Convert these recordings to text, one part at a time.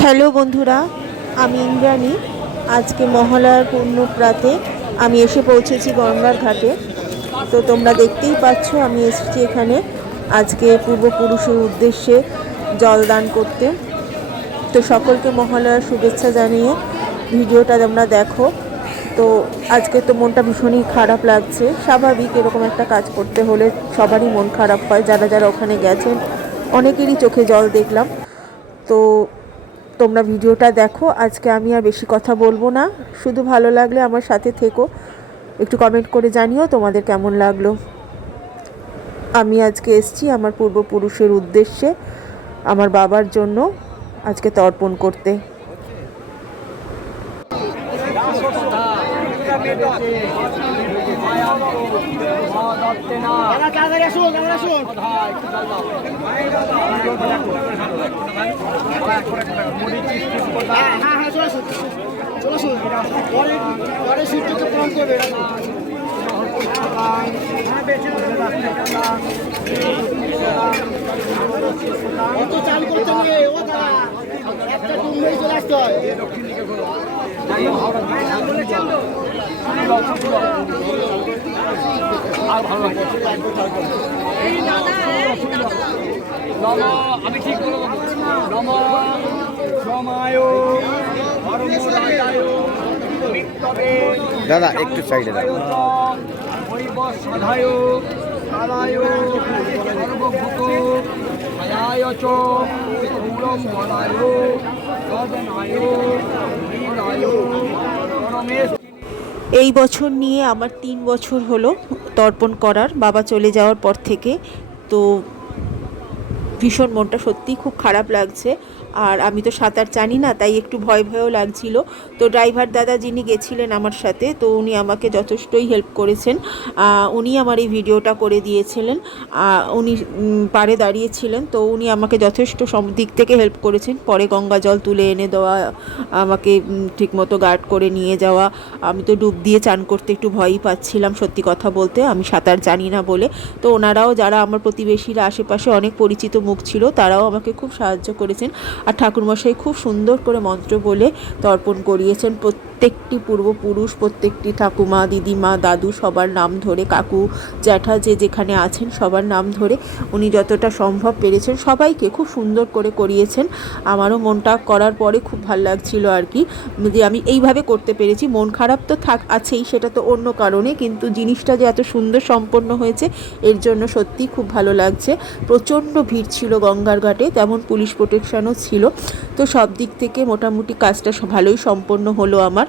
Hello বন্ধুরা, আমি ইন্দ্রাণী। আজকে মহালয়ার পূর্ণ প্রাতে আমি এসে পৌঁছেছি গঙ্গার ঘাটে। তো তোমরা দেখতেই পাচ্ছ আমি এসেছি এখানে আজকে পূর্বপুরুষের উদ্দেশ্যে জলদান করতে। তো সকলকে মহালয়ার শুভেচ্ছা জানিয়ে ভিডিওটা তোমরা দেখো। তো আজকে তো মনটা ভীষণই খারাপ লাগছে, স্বাভাবিক, এরকম একটা কাজ করতে হলে সবারই মন খারাপ হয়। যারা যারা ওখানে গেছেন অনেকেরই চোখে জল দেখলাম। তো তোমরা ভিডিওটা দেখো। আজকে আমি আর বেশি কথা বলবো না, শুধু ভালো লাগলে আমার সাথে থেকো, একটু কমেন্ট করে জানিও তোমাদের কেমন লাগলো। আমি আজকে এসেছি আমার পূর্বপুরুষের উদ্দেশ্যে আমার বাবার জন্য আজকে তর্পণ করতে। চালু করতে হবে একটা ডুমরেই চলে আসতে হয়। আমি ঠিক বলবো দাদা একটু সাইডে এই বছর নিয়ে আমার 3 বছর হলো তর্পণ করার, বাবা চলে যাওয়ার পর থেকে। তো ভীষণ মনটা সত্যিই খুব খারাপ লাগছে। আর আমি তো সাঁতার জানি না, তাই একটু ভয় ভয়ও লাগছিল। তো ড্রাইভার দাদা যিনি গেছিলেন আমার সাথে, তো উনি আমাকে যথেষ্টই হেল্প করেছেন। উনি আমার এই ভিডিওটা করে দিয়েছিলেন। উনি পাড়ে দাঁড়িয়েছিলেন, তো উনি আমাকে যথেষ্ট সব দিক থেকে হেল্প করেছেন। পরে গঙ্গা জল তুলে এনে দেওয়া, আমাকে ঠিকমতো গার্ড করে নিয়ে যাওয়া। আমি তো ডুব দিয়ে চান করতে একটু ভয়ই পাচ্ছিলাম, সত্যি কথা বলতে, আমি সাঁতার জানি না বলে। তো ওনারাও, যারা আমার প্রতিবেশীরা আশেপাশে অনেক পরিচিত মুখ ছিল, তারাও আমাকে খুব সাহায্য করেছেন। আর ঠাকুরমশাই খুব সুন্দর করে মন্ত্র বলে তর্পণ করিয়েছেন। প্রত্যেকটি পূর্বপুরুষ, প্রত্যেকটি ঠাকুমা, দিদিমা, দাদু, সবার নাম ধরে, কাকু, জ্যাঠা যে যেখানে আছেন সবার নাম ধরে উনি যতটা সম্ভব পেরেছেন সবাইকে খুব সুন্দর করে করিয়েছেন। আমারও মনটা করার পরে খুব ভালো লাগছিল আর কি, যে আমি এইভাবে করতে পেরেছি। মন খারাপ তো আছেই, সেটা তো অন্য কারণে, কিন্তু জিনিসটা যে এত সুন্দর সম্পন্ন হয়েছে এর জন্য সত্যিই খুব ভালো লাগছে। প্রচণ্ড ভিড় ছিল গঙ্গার ঘাটে, তেমন পুলিশ প্রোটেকশনও ছিল। তো সব দিক থেকে মোটামুটি কাজটা ভালোই সম্পন্ন হলো আমার।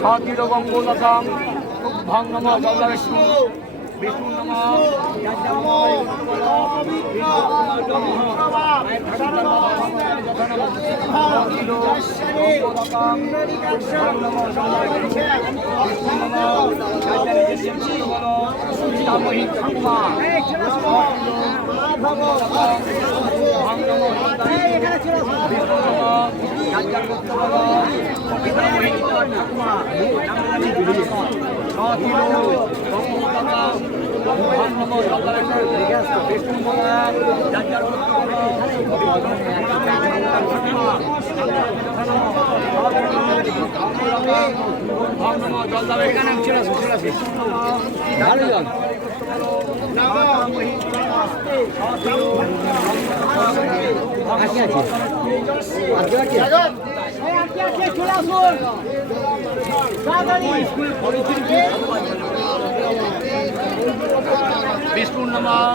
সতীর গঙ্গোদকম তুভ্যং নমঃ জল বিষ্ণু বিষ্ণু নমঃ বিষ্ণু নমঃ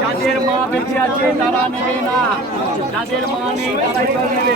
যাদের মা বেঁচে আছে তারা নেবে না, যাদের মা নেই তারাই তো নেবে।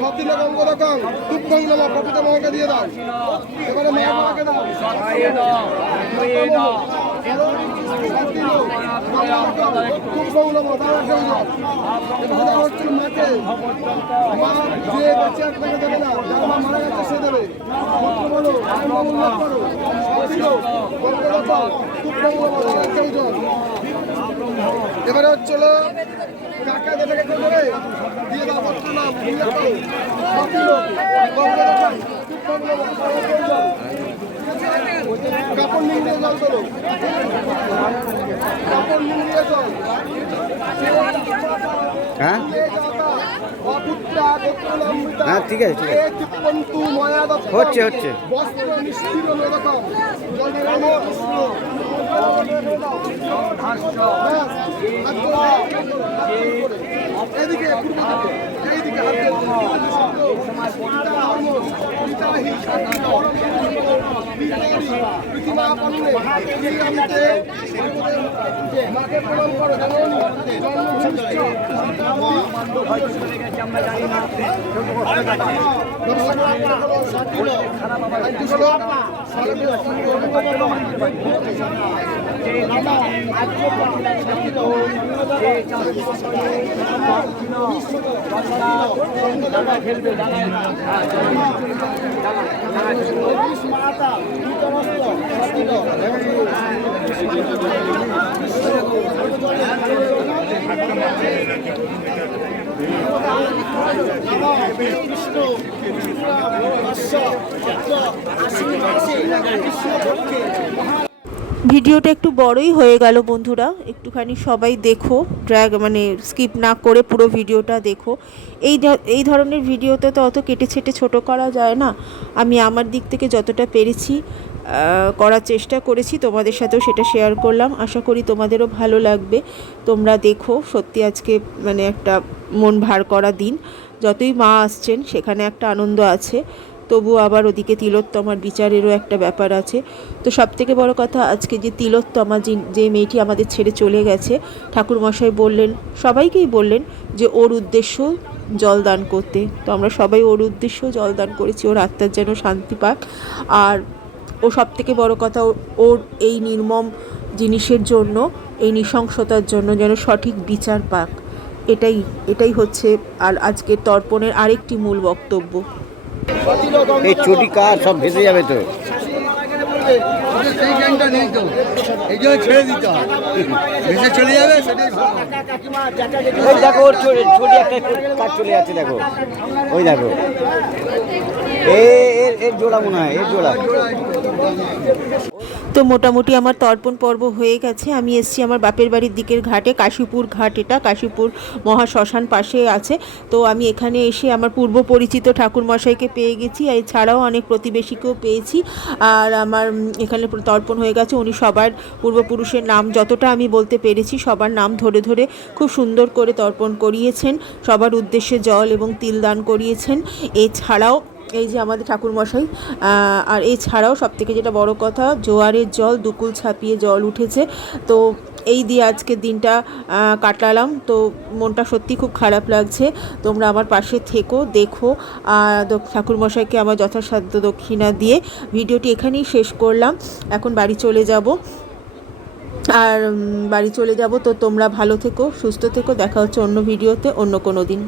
সব দিলে রঙ্গ রকম তুপ্পং নামা প্রকৃত মহাকে দিয়ে দাও এবারে মহাকে দাও তুপ্পং নামা বাবা কেউ দাও এবারে হচ্ছে মাকে মা যে বেঁচে আপনাকে দেবে না যার মা মারা গেছে সে দেবে মন্ত্র বলো আইন উল্লেখ করো সব দিল রঙ্গ রকম তুপ্পং নামা কেউ দাও এবারে হচ্ছিল কাকা যেটাকে করে দিয়ে দাও পত্র নাম উল্লেখ করো সব দিল রঙ্গ রকম তুপ্পং নামা কেউ দাও কাপড় নিংড়িয়ে জল তোলো কাপড় নিংড়িয়ে জল হ্যাঁ হ্যাঁ ঠিক আছে ঠিক আছে হচ্ছে হচ্ছে বস্ত্র নিষ্ঠীর এরকম এদিকে এইদিকে মাকে প্রণাম করো ভিডিওটা একটু বড়ই হয়ে গেল বন্ধুরা, একটুখানি সবাই দেখো, মানে স্কিপ না করে পুরো ভিডিওটা দেখো। এই ধরনের ভিডিওতে তো অত কেটে ছেটে ছোটো করা যায় না। আমি আমার দিক থেকে যতটা পেরেছি করার চেষ্টা করেছি, তোমাদের সাথেও সেটা শেয়ার করলাম। আশা করি তোমাদেরও ভালো লাগবে। তোমরা দেখো, সত্যি আজকে মানে একটা মন ভার করা দিন। যতই মা আসছেন সেখানে একটা আনন্দ আছে, তবু আবার ওদিকে তিলোত্তমার বিচারেরও একটা ব্যাপার আছে। তো সবথেকে বড় কথা, আজকে যে তিলোত্তমা যে মেয়েটি আমাদের ছেড়ে চলে গেছে, ঠাকুরমশাই বললেন, সবাইকেই বললেন যে ওর উদ্দেশ্য জলদান করতে। তো আমরা সবাই ওর উদ্দেশ্য জলদান করেছি, ওর আত্মার যেন শান্তি পাক। আর ও সবথেকে বড় কথা, ওর এই নির্মম জিনিসের জন্য, এই নৃশংসতার জন্য যেন সঠিক বিচার পাক। এটাই হচ্ছে আর আজকের তর্পণের আরেকটি মূল বক্তব্য। এই চটি কার সব ভেসে যাবে তো। সেই জ্ঞানটা নেই তো, এই জন্য ছেড়ে দিতে হয়, ভেসে চলে যাবে সেটাই ওই দেখো ওর ছড়ি একটা কাজ চলে যাচ্ছে, দেখো ওই দেখো এর জোড়া মনে হয়, এর জোড়া। তো মোটামুটি আমার তর্পণ পর্ব হয়ে গেছে। আমি এসেছি আমার বাপের বাড়ির দিকের ঘাটে, কাশীপুর ঘাট, এটা কাশীপুর মহাশ্মশান পাশে আছে। তো আমি এখানে এসে আমার পূর্ব পরিচিত ঠাকুরমশাইকে পেয়ে গেছি, এছাড়াও অনেক প্রতিবেশীকেও পেয়েছি। আর আমার এখানে তর্পণ হয়ে গেছে। উনি সবার পূর্বপুরুষের নাম যতটা আমি বলতে পেরেছি সবার নাম ধরে ধরে খুব সুন্দর করে তর্পণ করিয়েছেন, সবার উদ্দেশ্যে জল এবং তিল দান করিয়েছেন। এছাড়াও এই যে আমাদের ঠাকুরমশাই, আর এছাড়াও সবথেকে যেটা বড় কথা, জোয়ারের জল দুকুল ছাপিয়ে জল উঠেছে। তো এই দিয়ে আজকের দিনটা কাটালাম। তো মনটা সত্যি খুব খারাপ লাগছে। তোমরা আমার পাশে থেকো, দেখো। ঠাকুরমশাইকে আমার যথাসাধ্য দক্ষিণা দিয়ে ভিডিওটি এখানেই শেষ করলাম। এখন বাড়ি চলে যাব। তো তোমরা ভালো থেকো, সুস্থ থেকো। দেখা হচ্ছে অন্য ভিডিওতে অন্য কোনো দিন।